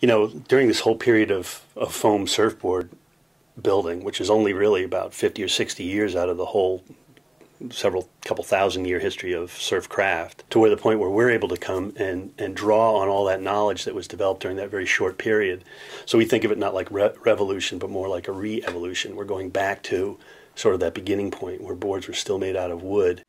You know, during this whole period of foam surfboard building, which is only really about 50 or 60 years out of the whole couple thousand year history of surf craft, to where the point where we're able to come and draw on all that knowledge that was developed during that very short period. So we think of it not like revolution, but more like a re-evolution. We're going back to sort of that beginning point where boards were still made out of wood.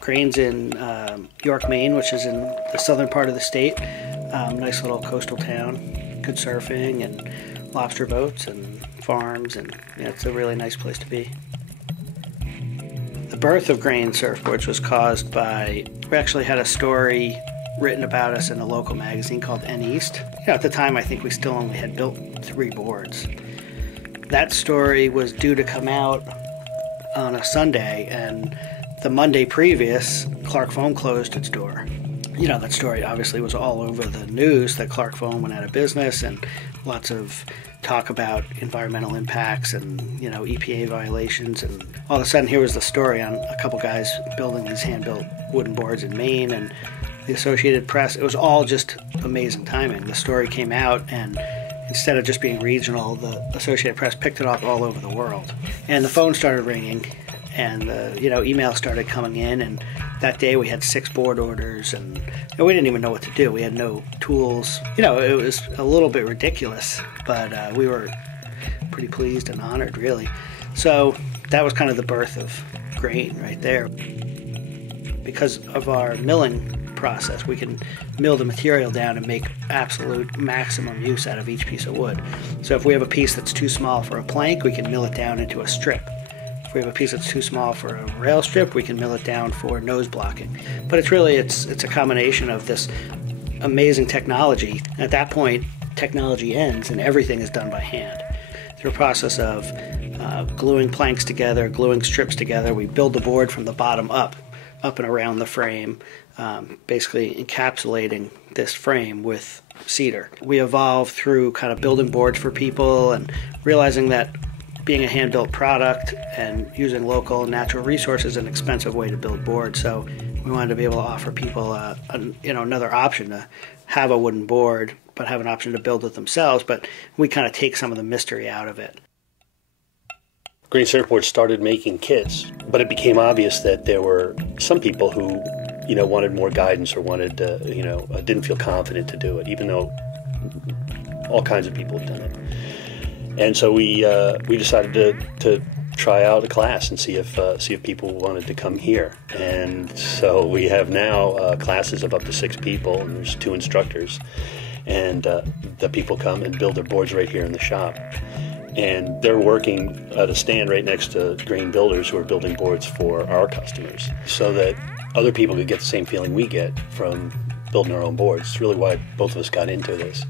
Grain's in York, Maine, which is in the southern part of the state. Nice little coastal town, good surfing and lobster boats and farms, and yeah, it's a really nice place to be. The birth of Grain Surfboards was caused by, we actually had a story written about us in a local magazine called N East. You know, at the time I think we still only had built 3 boards. That story was due to come out on a Sunday, and the Monday previous, Clark Foam closed its door. You know, that story obviously was all over the news that Clark Foam went out of business, and lots of talk about environmental impacts and, you know, EPA violations. And all of a sudden here was the story on a couple guys building these hand-built wooden boards in Maine, and the Associated Press. It was all just amazing timing. The story came out, and instead of just being regional, the Associated Press picked it up all over the world. And the phone started ringing, and emails started coming in, and that day we had 6 board orders, and we didn't even know what to do. We had no tools. You know, it was a little bit ridiculous, but we were pretty pleased and honored, really. So that was kind of the birth of Grain right there. Because of our milling process, we can mill the material down and make absolute maximum use out of each piece of wood. So if we have a piece that's too small for a plank, we can mill it down into a strip. If we have a piece that's too small for a rail strip, we can mill it down for nose blocking. But it's a combination of this amazing technology. At that point, technology ends and everything is done by hand. Through a process of gluing planks together, gluing strips together, we build the board from the bottom up and around the frame, basically encapsulating this frame with cedar. We evolved through kind of building boards for people and realizing that being a hand-built product and using local and natural resources is an expensive way to build boards. So we wanted to be able to offer people another option to have a wooden board, but have an option to build it themselves. But we kind of take some of the mystery out of it. Grain Surfboards started making kits, but it became obvious that there were some people who, wanted more guidance or wanted, didn't feel confident to do it, even though all kinds of people have done it. And so we decided to try out a class and see if people wanted to come here. And so we have now classes of up to 6 people, and there's 2 instructors. And the people come and build their boards right here in the shop. And they're working at a stand right next to Grain builders who are building boards for our customers, so that other people could get the same feeling we get from building our own boards. It's really why both of us got into this.